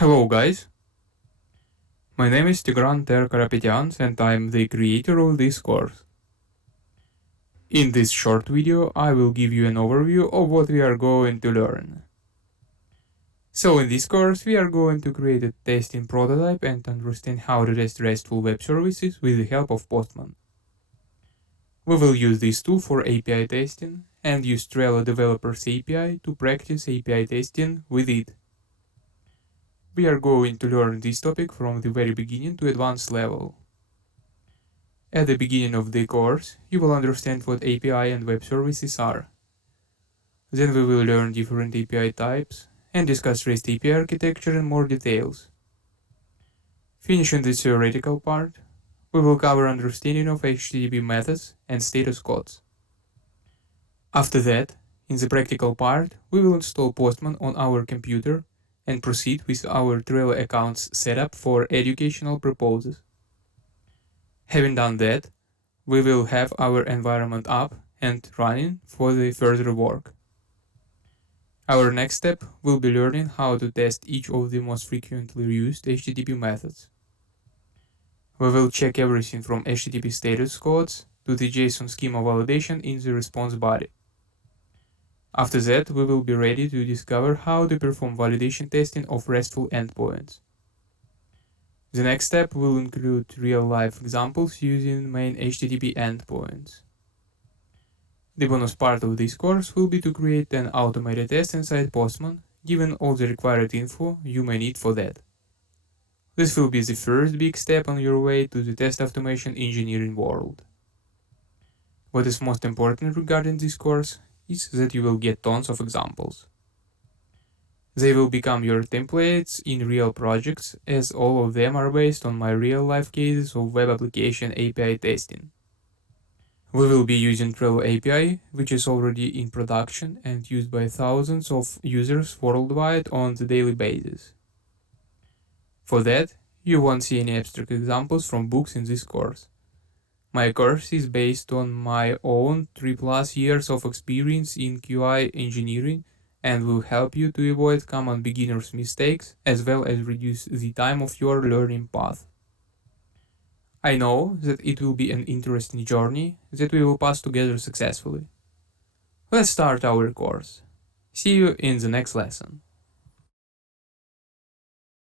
Hello guys, my name is Tigran Ter-Karapetynats and I am the creator of this course. In this short video I will give you an overview of what we are going to learn. So in this course we are going to create a testing prototype and understand how to test RESTful web services with the help of Postman. We will use this tool for API testing and use Trello Developers API to practice API testing with it. We are going to learn this topic from the very beginning to advanced level. At the beginning of the course, you will understand what API and web services are. Then we will learn different API types and discuss REST API architecture in more details. Finishing the theoretical part, we will cover understanding of HTTP methods and status codes. After that, in the practical part, we will install Postman on our computer and proceed with our Trello accounts setup for educational purposes. Having done that, we will have our environment up and running for the further work. Our next step will be learning how to test each of the most frequently used HTTP methods. We will check everything from HTTP status codes to the JSON schema validation in the response body. After that, we will be ready to discover how to perform validation testing of RESTful endpoints. The next step will include real-life examples using main HTTP endpoints. The bonus part of this course will be to create an automated test inside Postman, given all the required info you may need for that. This will be the first big step on your way to the test automation engineering world. What is most important regarding this course is that you will get tons of examples. They will become your templates in real projects, as all of them are based on my real-life cases of web application API testing. We will be using Trello API, which is already in production and used by thousands of users worldwide on the daily basis. For that, you won't see any abstract examples from books in this course. My course is based on my own 3+ years of experience in QI engineering and will help you to avoid common beginner's mistakes as well as reduce the time of your learning path. I know that it will be an interesting journey that we will pass together successfully. Let's start our course. See you in the next lesson.